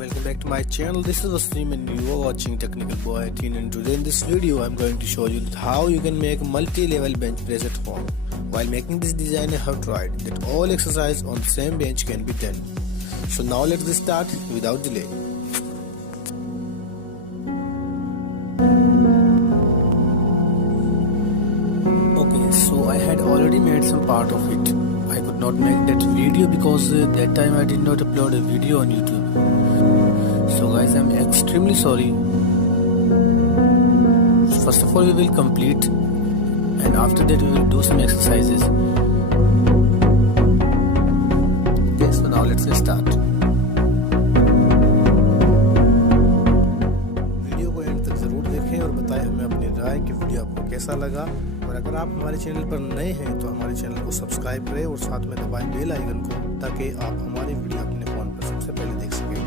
Welcome back to my channel. This is Waseem and you are watching Technical Boy 18, and today in this video I'm going to show you how you can make multi-level bench press at home. While making this design I have tried that all exercise on the same bench can be done. So now let's get started without delay. Okay, so I had already made some part of it. I could not make that video because that time I did not upload a video on YouTube. So guys, I'm extremely sorry. First of all we will complete, and after that we will do some exercises. Okay, so now let's get start. Video को and तक ज़रूर देखें और बताएं हमें अपनी राय कि video आपको कैसा लगा। और अगर आप हमारे चैनल पर नए हैं तो हमारे चैनल को सब्सक्राइब करें और साथ में दबाएं बेल आइकन को, ताकि आप हमारी वीडियो अपने फ़ोन पर सबसे पहले देख सकें।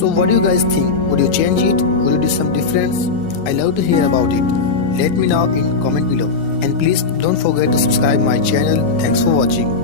So what do you guys think? Would you change it? Would you do some difference? I love to hear about it. Let me know in comment below. And please don't forget to subscribe my channel. Thanks for watching.